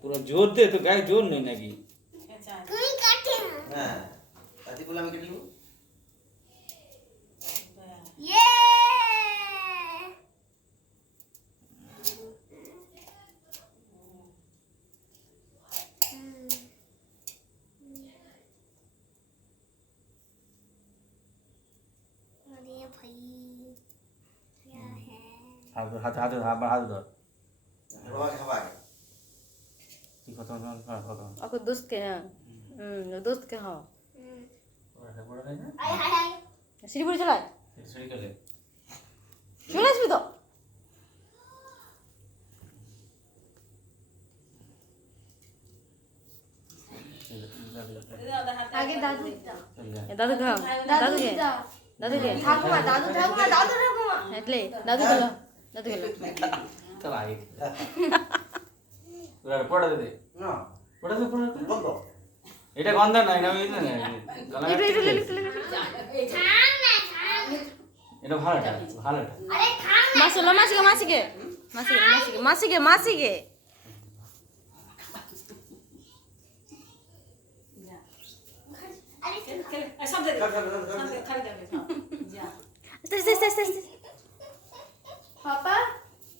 পুরো জোর দে, তো গায়ে জোর নেই নাকি? তুই কাটে না। হ্যাঁ তাতে বলে আমি কেটে নেবো। ইয়ে अरे भाई क्या है হাতে হাতে হাতে ধর। বাবাকে খাবার কি কথা কথা आपको दोस्त के हैं दोस्त के हाँ বড় হয় না आय हाय हाय सीढ़ी पर चला সরি গেলে चले इसमें तो आगे दादू दादू का दादू के दादू के ठाकुमा दादू ठाकुमा दादू ठाकुमा એટલે દાદુ ગલો દાદુ ગલો চল আগে পুরো পড়া দে না পড়া দে পড়া দে। বন্ধ এটা গন্ধ নাই না ওই না একটু একটু লে লে खान ना खान এটা ভালোটা ভালোটা अरे खान मासी लो मासी के मासी के मासी के मासी के मासी के मासी के पापा